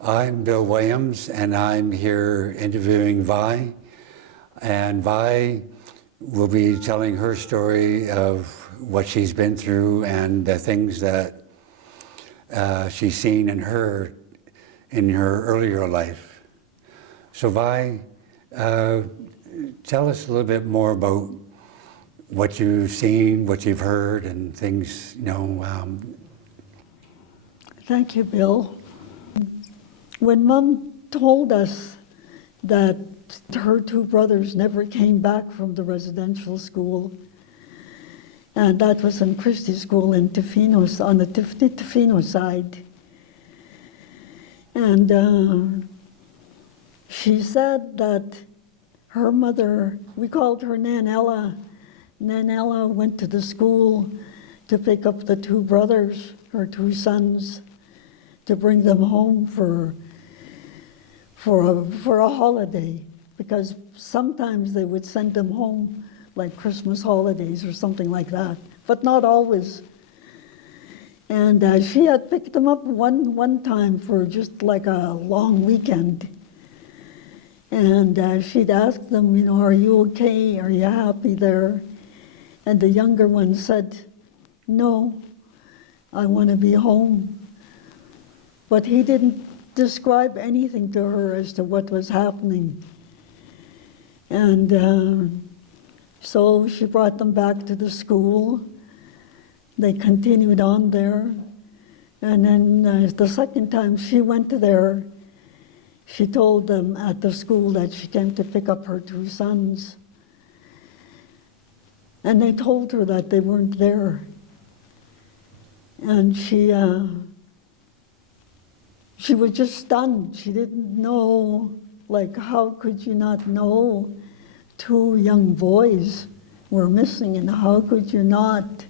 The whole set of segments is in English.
I'm Bill Williams, and I'm here interviewing Vi. And Vi will be telling her story of what she's been through and the things that she's seen in her earlier life. So Vi, tell us a little bit more about what you've seen, what you've heard, and things, Thank you, Bill. When Mom told us that her two brothers never came back from the residential school, and that was in Christie School in Tofino, on the Tofino side, and she said that her mother, we called her Nanella. Nanella went to the school to pick up the two brothers, her two sons, to bring them home for a holiday, because sometimes they would send them home like Christmas holidays or something like that, but not always. And she had picked them up one time for just like a long weekend. And she'd ask them, are you okay? Are you happy there? And the younger one said, no, I want to be home. But he didn't describe anything to her as to what was happening. And so she brought them back to the school. They continued on there. And then the second time she went there, she told them at the school that she came to pick up her two sons. And they told her that they weren't there. And she was just stunned. She didn't know, how could you not know two young boys were missing, and how could you not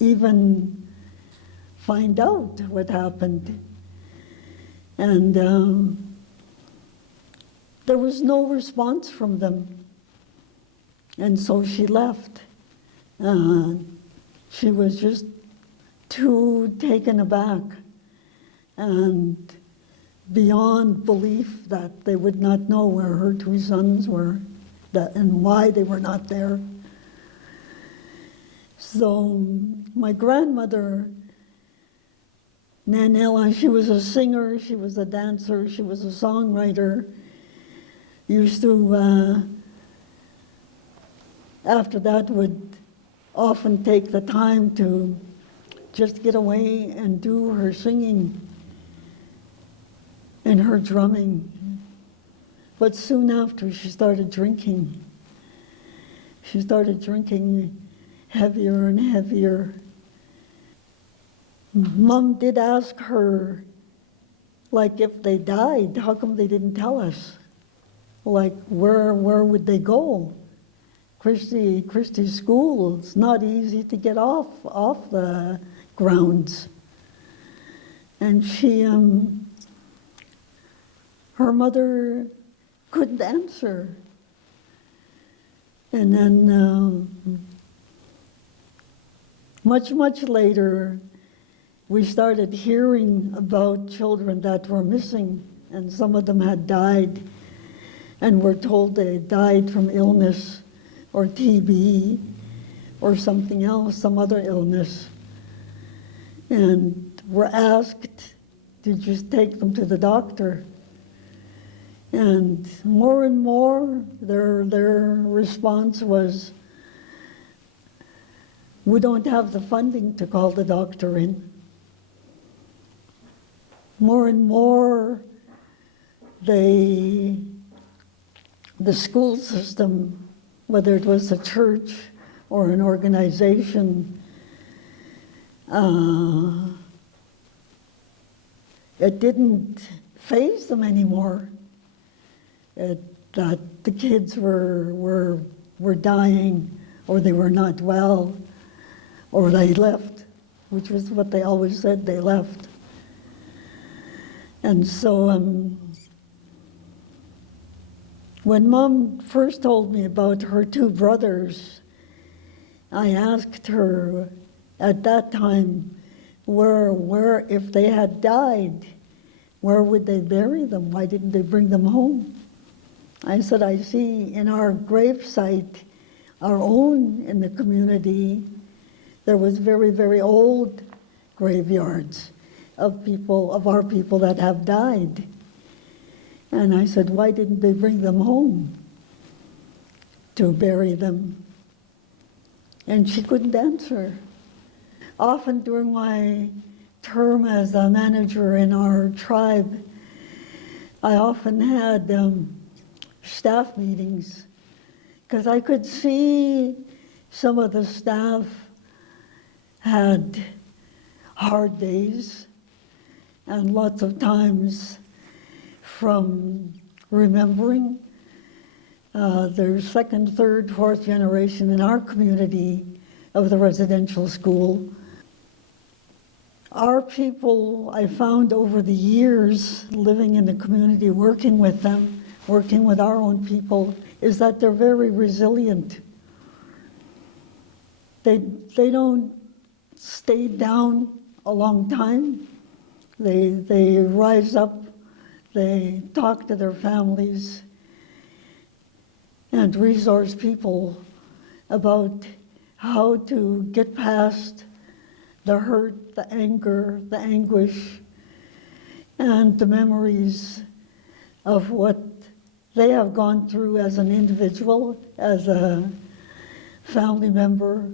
even find out what happened? And there was no response from them. And so she left. She was just too taken aback and beyond belief that they would not know where her two sons were and why they were not there. So my grandmother, Nanella, she was a singer, she was a dancer, she was a songwriter, used to, after that, would often take the time to just get away and do her singing and her drumming. But soon after, she started drinking. She started drinking heavier and heavier. Mom did ask her, if they died, how come they didn't tell us? Where would they go? Christie School, it's not easy to get off the grounds. And she, her mother couldn't answer. And then much later, we started hearing about children that were missing, and some of them had died, and were told they died from illness or TB or something else, some other illness. And were asked to just take them to the doctor. And more, their response was, we don't have the funding to call the doctor in. More and more, the school system, whether it was a church or an organization, it didn't faze them anymore. That the kids were dying, or they were not well, or they left, which was what they always said, they left. And so when Mom first told me about her two brothers, I asked her at that time where if they had died, where would they bury them? Why didn't they bring them home? I said, I see in our gravesite, our own in the community, there was very, very old graveyards of people, of our people that have died. And I said, why didn't they bring them home to bury them? And she couldn't answer. Often during my term as a manager in our tribe, I often had staff meetings because I could see some of the staff had hard days and lots of times from remembering their second, third, fourth generation in our community of the residential school. Our people, I found over the years, living in the community, working with them, working with our own people, is that they're very resilient. They don't stay down a long time. They rise up, they talk to their families, and resource people about how to get past the hurt, the anger, the anguish, and the memories of what they have gone through as an individual, as a family member,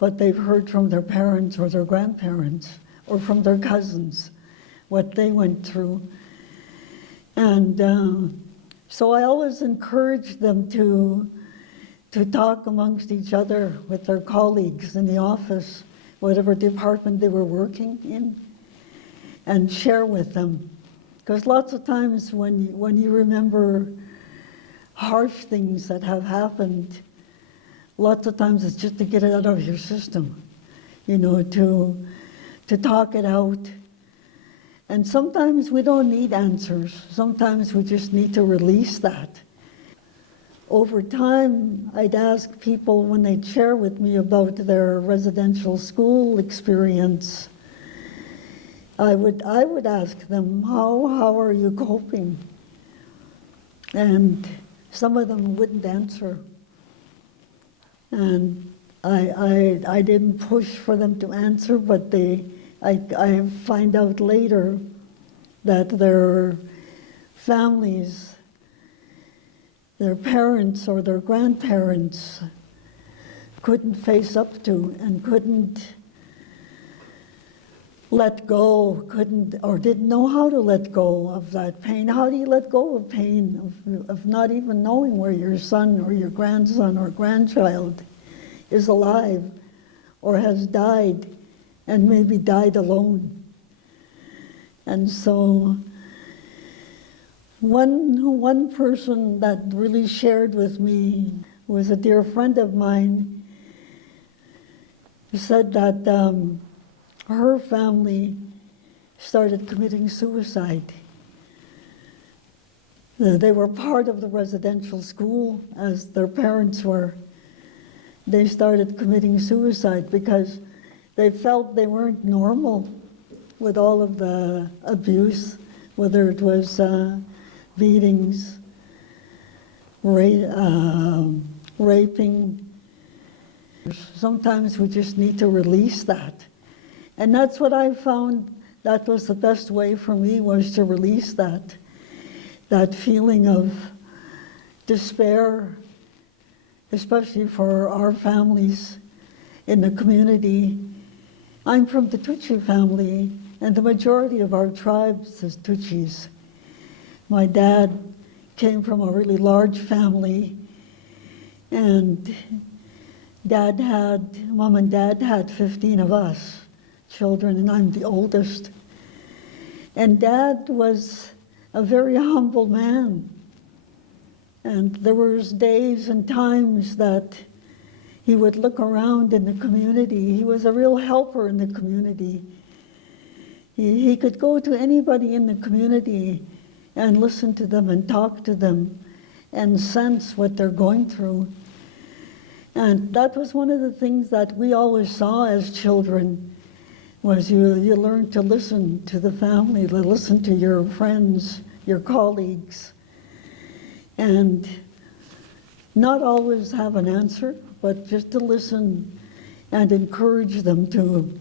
what they've heard from their parents or their grandparents or from their cousins, what they went through. And so I always encourage them to talk amongst each other with their colleagues in the office, whatever department they were working in, and share with them. Because lots of times when you remember harsh things that have happened, lots of times it's just to get it out of your system, you know, to talk it out. And sometimes we don't need answers. Sometimes we just need to release that. Over time, I'd ask people when they'd share with me about their residential school experience, I would ask them, how are you coping? And some of them wouldn't answer. And I didn't push for them to answer, but I find out later that their families, their parents or their grandparents couldn't face up to and couldn't let go, or didn't know how to let go of that pain. How do you let go of pain of not even knowing where your son or your grandson or grandchild is alive or has died and maybe died alone? And so one person that really shared with me was a dear friend of mine who said that her family started committing suicide. They were part of the residential school, as their parents were. They started committing suicide because they felt they weren't normal with all of the abuse, whether it was beatings, raping. Sometimes we just need to release that. And that's what I found, that was the best way for me, was to release that feeling of despair, especially for our families in the community. I'm from the Tutsi family, and the majority of our tribes is Tutsis. My dad came from a really large family, and Mom and Dad had 15 of us children, and I'm the oldest. And Dad was a very humble man. And there was days and times that he would look around in the community. He was a real helper in the community. He could go to anybody in the community and listen to them and talk to them and sense what they're going through. And that was one of the things that we always saw as children. was you learn to listen to the family, to listen to your friends, your colleagues, and not always have an answer, but just to listen and encourage them to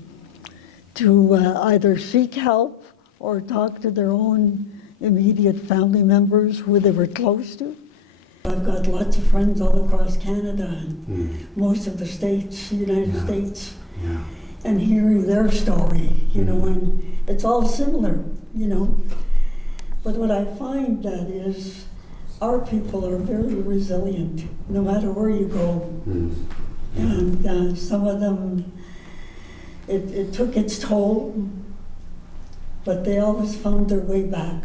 either seek help or talk to their own immediate family members who they were close to. I've got lots of friends all across Canada and most of the states, United States, and hearing their story, and it's all similar, But what I find that is our people are very resilient, no matter where you go. And some of them, it took its toll, but they always found their way back.